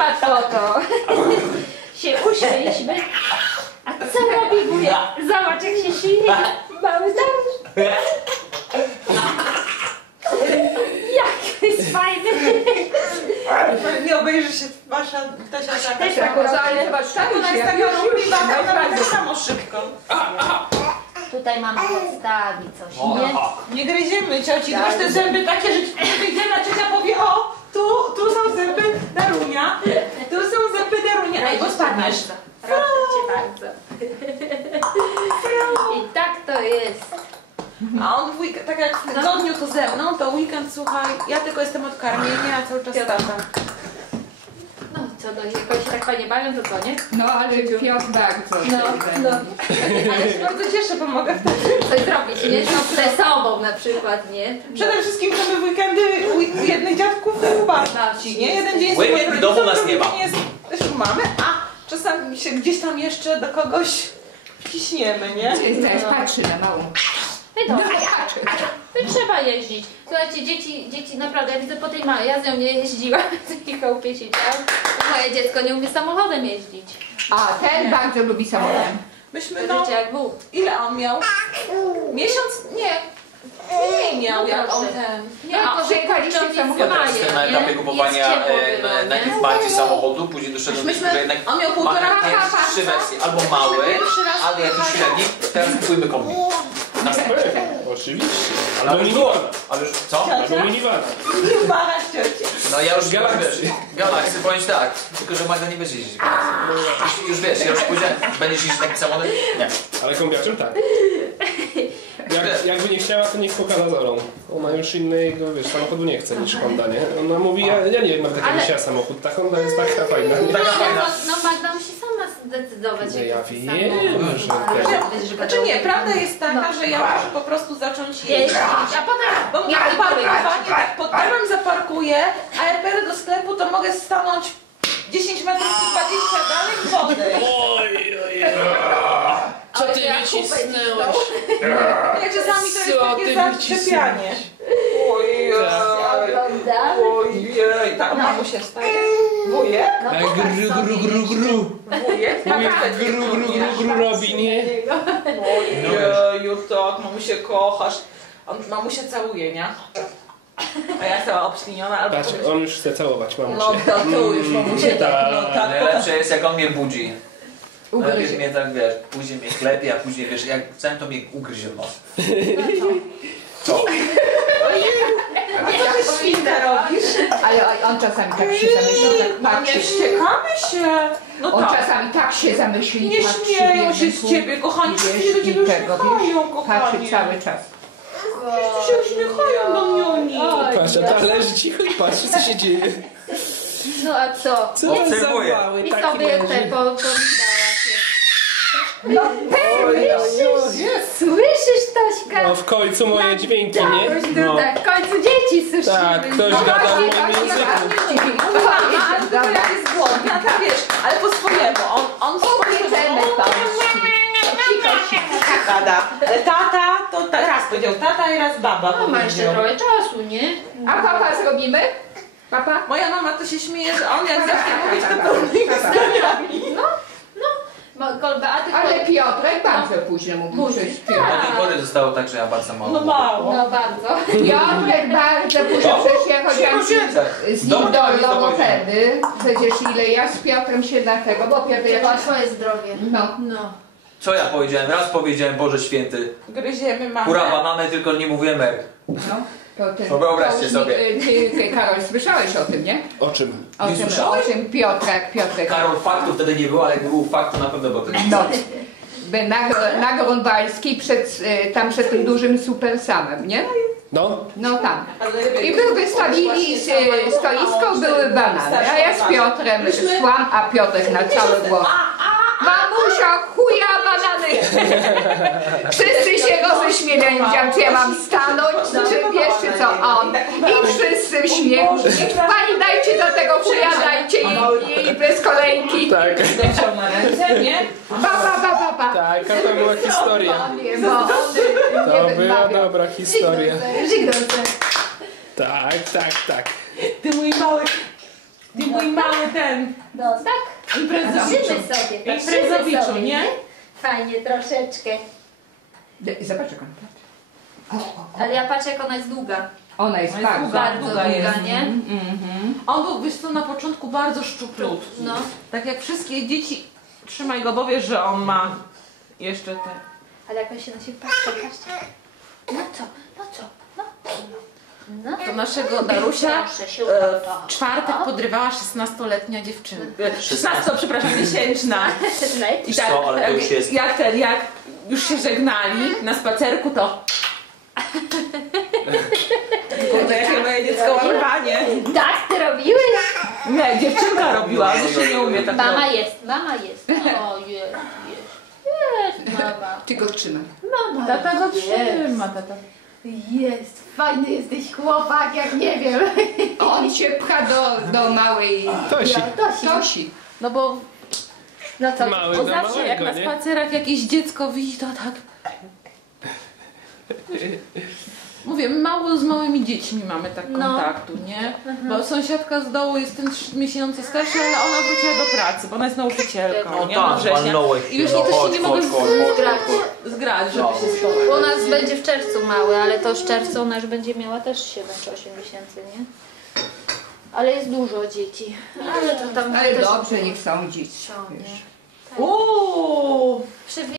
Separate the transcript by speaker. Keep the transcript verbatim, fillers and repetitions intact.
Speaker 1: łatwo to się uśmieliśmy. A co robi wujek? Zobacz jak się śmieje. Mały Daruś. Jak jest fajny.
Speaker 2: Nie obejrzy się wasza Tasia taka.
Speaker 1: Też
Speaker 2: taka.
Speaker 1: taką
Speaker 3: Ale chyba sztawi
Speaker 2: Ona
Speaker 3: się,
Speaker 2: jest
Speaker 3: jak
Speaker 2: taka
Speaker 3: już już
Speaker 2: ruchliwa, ona tak
Speaker 3: bardzo.
Speaker 2: samo szybko.
Speaker 1: Tutaj mama podstawi coś,
Speaker 4: O,
Speaker 1: nie?
Speaker 4: aha.
Speaker 2: Nie gryziemy cioci, masz te zęby takie, że wyjdziemy, a ciocia powie, o, tu, tu są zęby Darunia, tu są zęby Darunia, ej, bo spadniesz.
Speaker 1: Proszę cię bardzo. I tak to jest.
Speaker 2: A on w weekend, tak jak w tygodniu to ze mną, to weekend, słuchaj, ja tylko jestem od karmienia, a cały czas tata.
Speaker 1: No co, do jakoś się tak fajnie bawią, to co, nie?
Speaker 3: No ale Piotr bardzo.
Speaker 1: No, no.
Speaker 2: Ale się bardzo cieszę, pomogę wtedy.
Speaker 1: Coś zrobić, nie? No, ze sobą na przykład, nie?
Speaker 2: Przede wszystkim chcemy w weekendy u u jednych dziadków u babci, nie? Jeden dzień jest
Speaker 4: Weekend
Speaker 2: u moich
Speaker 4: w domu
Speaker 2: rodziców,
Speaker 4: nas nie
Speaker 2: drugi
Speaker 4: ma.
Speaker 2: dzień jest też u mamy, a czasami się gdzieś tam jeszcze do kogoś wciśniemy, nie?
Speaker 3: Też patrzy na małą.
Speaker 1: No i dobrze. To trzeba jeździć. Słuchajcie, dzieci, dzieci naprawdę, ja widzę po tej małej, ja z nią nie jeździłam, w takiej chałupie siedziałam. Moje dziecko nie umie samochodem jeździć.
Speaker 3: A ten bardzo lubi samochód.
Speaker 2: Myśmy, no,
Speaker 1: Wiecie jak był.
Speaker 2: ile on miał? Miesiąc? Nie. Nie miał, jak on ten.
Speaker 1: Nie,
Speaker 3: A,
Speaker 1: to że
Speaker 3: przyjechaliście
Speaker 1: kurczę,
Speaker 3: samochodem.
Speaker 1: nic nie ma,
Speaker 4: Jestem na
Speaker 1: nie?
Speaker 4: etapie kupowania
Speaker 1: Jest ciepło
Speaker 4: e,
Speaker 1: było,
Speaker 4: na-
Speaker 1: nie?
Speaker 4: najpierw bardziej samochodu, później doszedłem do
Speaker 2: Myśmy-
Speaker 4: tego, że jednak
Speaker 2: on miał półtora
Speaker 4: mamy
Speaker 2: pasa.
Speaker 4: trzy wersje, albo mały,
Speaker 2: pierwszy raz
Speaker 4: albo jakiś średni, teraz kupujmy kombi. Na
Speaker 5: Oczywiście.
Speaker 4: Ale
Speaker 5: Do
Speaker 4: już było,
Speaker 5: minivana.
Speaker 4: ale już, co?
Speaker 5: Do minivana.
Speaker 2: Nie maraś ciocie.
Speaker 4: No ja już
Speaker 5: Galaxy.
Speaker 4: wiesz, Galaxy, powiem ci tak, tylko że Magda nie będzie jeździć Galaxy. Już, już wiesz, ja już powiedziałem, będziesz jeździć takim samochodem? Nie.
Speaker 5: Ale kombiaczem tak. Jak, jakby nie chciała, to niech pokaza Zorą. Ona już innego, wiesz, samochodu nie chce niż Honda, nie? Ona mówi, ja, ja nie wiem, jak taka
Speaker 1: Ale-
Speaker 5: wisiała samochód, ta Honda jest taka fajna. Nie?
Speaker 4: Taka
Speaker 1: No,
Speaker 4: fajna.
Speaker 1: no Magda musi sama zdecydować.
Speaker 5: No
Speaker 1: jak
Speaker 5: ja
Speaker 1: chce
Speaker 5: wiem,
Speaker 1: samochód.
Speaker 5: że
Speaker 1: Ale
Speaker 5: tak.
Speaker 1: wiesz, że
Speaker 2: Znaczy nie, prawda jest taka,
Speaker 1: No.
Speaker 2: że ja muszę po prostu zacząć
Speaker 1: Jeździć,
Speaker 2: jeździć.
Speaker 1: a potem
Speaker 2: Bo mnie
Speaker 1: ja
Speaker 2: parkowanie tak pod domem zaparkuję, a jak będę do sklepu, to mogę stanąć dziesięć metrów czy dwadzieścia dalej i podejść.
Speaker 5: Oj, oj, co ty wycisnęłaś?
Speaker 2: Jak czasami to jest
Speaker 5: Co
Speaker 2: takie
Speaker 5: ty
Speaker 2: zaczepianie. Ojej, ojej, tak mamusia staje. Wujek?
Speaker 1: No,
Speaker 5: A
Speaker 1: pokaż
Speaker 5: gru,
Speaker 1: sobie
Speaker 5: gru, gru, gru.
Speaker 2: Wujek?
Speaker 5: Mówię,
Speaker 2: Tak,
Speaker 5: gru, gru, gru, gru robi, nie?
Speaker 2: Ojeju, tak, mamusię kochasz. On mamusię całuje, nie? A ja cała obśliniona albo
Speaker 5: Patrz,
Speaker 2: kogoś...
Speaker 5: on już chce całować
Speaker 2: No
Speaker 5: mamusię.
Speaker 2: to tu już mamusię tak, no tak.
Speaker 4: Najlepsze jest, jak on mnie budzi. Najpierw
Speaker 3: Ugryzie.
Speaker 4: mnie tak, wiesz, później mnie klepie, a później, wiesz, jak chcę, to mnie ugryzie w nos. Co?
Speaker 2: A co ty świnka robisz?
Speaker 3: Ale on czasami tak się zamyśli, tak
Speaker 2: No nie
Speaker 3: patrzy.
Speaker 2: wściekamy się. No
Speaker 3: On
Speaker 2: tak.
Speaker 3: czasami tak się zamyśli,
Speaker 2: Nie
Speaker 3: patrzy
Speaker 2: śmieją się
Speaker 3: biedny
Speaker 2: z ciebie, kochani.
Speaker 3: i
Speaker 2: Wszyscy
Speaker 3: wiesz,
Speaker 2: ludzie
Speaker 3: i
Speaker 2: już
Speaker 3: tego,
Speaker 2: uśmiechają,
Speaker 3: wiesz,
Speaker 2: kochani.
Speaker 3: patrzy cały czas.
Speaker 2: Wszyscy się uśmiechają do Niuni.
Speaker 5: Patrz, a ta leży cicho i patrzy, co się dzieje.
Speaker 1: No a co?
Speaker 5: Co to za
Speaker 4: Obserwuję.
Speaker 5: mały
Speaker 1: I
Speaker 5: taki
Speaker 1: sobie te
Speaker 5: leży?
Speaker 1: po, pomidała się.
Speaker 3: No
Speaker 1: Słyszysz, Tośka?
Speaker 5: No w końcu moje dźwięki, nie?
Speaker 1: Jakoś
Speaker 5: No.
Speaker 1: tak, w końcu dzieci słyszymy.
Speaker 5: Tak, ktoś
Speaker 1: No,
Speaker 5: gada w
Speaker 3: właśnie,
Speaker 5: moim
Speaker 3: właśnie,
Speaker 5: języku.
Speaker 2: Mama, ale tylko jak jest głodna, tak wiesz, ale po swojemu. On, on
Speaker 3: Powiedzemy pączki.
Speaker 2: gada. Ale tata, to ta, raz powiedział tata i raz baba
Speaker 1: No ma jeszcze
Speaker 2: powiedział.
Speaker 1: trochę czasu, nie?
Speaker 3: A papa zrobimy? Papa?
Speaker 2: Moja mama to się śmieje, że on jak zacznie mówić, to pełnymi zdaniami.
Speaker 1: No, no. Mo- Kolbe, a ty
Speaker 3: Ale Piotrek bardzo późno mówił
Speaker 1: Później,
Speaker 3: coś.
Speaker 1: tak.
Speaker 4: Do tej pory zostało tak, że ja bardzo mało.
Speaker 2: No mało.
Speaker 1: No bardzo.
Speaker 3: Piotrek bardzo późno,
Speaker 4: O,
Speaker 3: przecież ja chodziłam
Speaker 4: siedzę.
Speaker 3: z
Speaker 4: Domu
Speaker 3: nim
Speaker 4: nie
Speaker 3: do
Speaker 4: ma nic do
Speaker 3: logopedy. Przecież ile ja z Piotrem się na tego, bo Piotr
Speaker 1: Ja
Speaker 3: jak...
Speaker 1: swoje zdrowie.
Speaker 3: No.
Speaker 1: No.
Speaker 4: Co ja powiedziałem? Raz powiedziałem, Boże Święty.
Speaker 2: Gryziemy mamę.
Speaker 4: Kura banany, tylko nie mówiłem R.
Speaker 3: No, to ty,
Speaker 4: To wyobraźcie
Speaker 3: to już
Speaker 4: sobie.
Speaker 3: nie- Ty, ty, Karol, słyszałeś o tym, nie?
Speaker 5: O czym?
Speaker 3: O
Speaker 4: Nie
Speaker 3: tym, o
Speaker 4: słyszałeś?
Speaker 3: tym Piotrek, Piotrek.
Speaker 4: Karol, faktu wtedy nie było, ale jak był fakt, to na pewno był.
Speaker 3: No, by na, na Grunwaldzkiej, przed, y, tam przed tym dużym Supersamem, nie?
Speaker 5: No,
Speaker 3: No tam.
Speaker 2: Ale
Speaker 3: I był wystawili z, y, stoisko, były banany, a ja z Piotrem szłam, a Piotrek na cały głos. Mamusia, chuja banany! Wszyscy się roześmieli, nie wiedziałam, czy ja mam stanąć, czy wiesz, czy co on. I wszyscy w śmiechu. Pani dajcie do tego chuja, dajcie jej, jej bez kolejki.
Speaker 5: tak.
Speaker 2: Dociął na ręce, nie?
Speaker 3: Ba, ba, ba, ba, ba.
Speaker 5: Taka to była historia.
Speaker 3: Nie, bo on
Speaker 5: To
Speaker 3: nie
Speaker 5: była
Speaker 3: wymawiał.
Speaker 5: dobra historia.
Speaker 1: Żygnął se.
Speaker 5: Tak, tak, tak.
Speaker 2: Ty mój mały. Ty mój mały ten
Speaker 1: No tak.
Speaker 2: imprezowiczu.
Speaker 1: Patrzymy sobie, patrzymy
Speaker 2: Imprezowiczu,
Speaker 1: sobie,
Speaker 2: nie?
Speaker 1: Fajnie troszeczkę.
Speaker 3: Zobacz jak on patrzy.
Speaker 1: Ale ja patrzę jak ona jest długa.
Speaker 3: Ona jest
Speaker 2: Ona jest
Speaker 3: bardzo.
Speaker 2: długa.
Speaker 1: Bardzo długa,
Speaker 2: jest.
Speaker 1: nie?
Speaker 2: Mhm. On był, wiesz co, na początku bardzo szczuplutki.
Speaker 1: No.
Speaker 2: Tak jak wszystkie dzieci, trzymaj go, bo wiesz, że on ma jeszcze te...
Speaker 1: Ale jak on się na siebie patrzy, patrzcie. No co, no co, no co. No
Speaker 2: Do naszego Darusia
Speaker 1: proszę się
Speaker 2: e,
Speaker 1: ugotować.
Speaker 2: w czwartek podrywała szesnastoletnia dziewczynka. szesnasto, przepraszam, miesięczna. I
Speaker 4: Wiesz co, ale to już jest...
Speaker 2: jak ten, jak już się żegnali na spacerku, to... Kurde, jakie moje dziecko łapanie.
Speaker 1: Tak, ty robiłeś?
Speaker 2: Nie, dziewczynka robiła, ale się nie umie tak
Speaker 1: Mama
Speaker 2: robić.
Speaker 1: jest, mama jest. O, jest, jest. Jest mama.
Speaker 3: Ty go trzymaj.
Speaker 1: Mama
Speaker 2: Tata go
Speaker 1: jest.
Speaker 2: trzyma, tata.
Speaker 1: Jest, fajny jesteś chłopak, jak nie wiem.
Speaker 3: On cię pcha do, do małej
Speaker 5: Tosi.
Speaker 1: Tosi.
Speaker 3: Tosi.
Speaker 2: No bo
Speaker 1: No co,
Speaker 5: Mały
Speaker 2: bo
Speaker 5: do
Speaker 2: zawsze jak
Speaker 5: małego,
Speaker 2: na
Speaker 5: nie?
Speaker 2: spacerach jakieś dziecko widzi, to tak... Mówię, mało z małymi dziećmi mamy tak
Speaker 1: No.
Speaker 2: kontaktu, nie? Bo sąsiadka z dołu jest ten trzy miesiące starsza, ale ona wróciła do pracy, bo ona jest nauczycielką,
Speaker 1: No
Speaker 2: nie?
Speaker 4: tak,
Speaker 2: Od września.
Speaker 4: walnąłeś
Speaker 2: I już
Speaker 4: się,
Speaker 2: nie,
Speaker 4: no,
Speaker 2: to się
Speaker 4: chodź,
Speaker 2: nie mogę
Speaker 4: chodź, chodź,
Speaker 1: zgrać.
Speaker 2: zgrać, żeby
Speaker 4: No.
Speaker 2: się spotkać.
Speaker 1: U nas będzie w czerwcu mały, ale to w czerwcu ona już będzie miała też siedem czy osiem miesięcy, nie? Ale jest dużo dzieci. Ale to tam
Speaker 3: Ale
Speaker 1: też
Speaker 3: dobrze, niech są dzieci.
Speaker 1: są, nie?
Speaker 2: Uuu!
Speaker 1: Przy